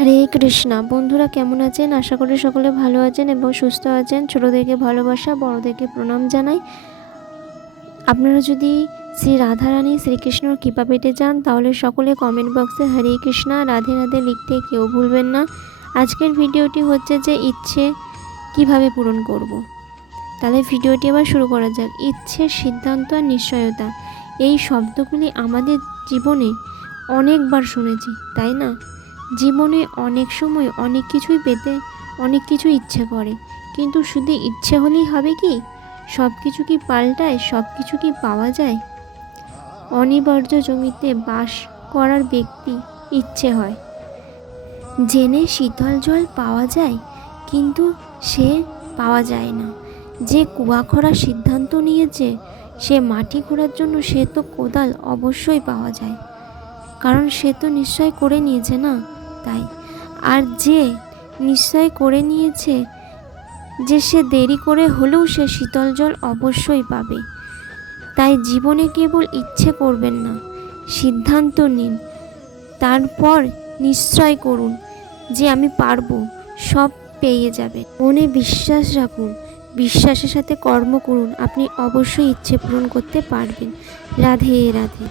হরে কৃষ্ণা। বন্ধুরা কেমন আছেন? আশা করি সকলে ভালো আছেন এবং সুস্থ আছেন। ছোটদেরকে ভালোবাসা, বড়দেরকে প্রণাম জানাই। আপনারা যদি শ্রী রাধারানী শ্রীকৃষ্ণর কৃপা পেতে চান তাহলে সকলে কমেন্ট বক্সে হরে কৃষ্ণা রাধে রাধে লিখতে কেউ ভুলবেন না। আজকের ভিডিওটি হচ্ছে যে ইচ্ছে কিভাবে পূরণ করব। তাহলে ভিডিওটি আবার শুরু করা যাক। ইচ্ছে, সিদ্ধান্ত আর নিশ্চয়তা, এই শব্দগুলি আমাদের জীবনে অনেকবার শুনেছি, তাই না? জীবনে অনেক সময় অনেক কিছুই পেতে অনেক কিছু ইচ্ছে করে, কিন্তু শুধু ইচ্ছে হলেই হবে কি? সব কিছু কি পাল্টায়? সব কিছু কি পাওয়া যায়? অনিবার্য জমিতে বাস করার ব্যক্তি ইচ্ছে হয়, জেনে শীতল জল পাওয়া যায়, কিন্তু সে পাওয়া যায় না। যে কুয়া খোঁড়ার সিদ্ধান্ত নিয়েছে, সে মাটি খোঁড়ার জন্য সে তো কোদাল অবশ্যই পাওয়া যায়, কারণ সে তো নিশ্চয় করে নিয়েছে না, তাই। আর যে নিশ্চয় করে নিয়েছে যে সে দেরি করে হলেও সে শীতল জল অবশ্যই পাবে। তাই জীবনে কেবল ইচ্ছে করবেন না, সিদ্ধান্ত নিন, তারপর নিশ্চয় করুন যে আমি পারবো, সব পেয়ে যাবেন। মনে বিশ্বাস রাখুন, বিশ্বাসের সাথে কর্ম করুন, আপনি অবশ্যই ইচ্ছে পূরণ করতে পারবেন। রাধে রাধে।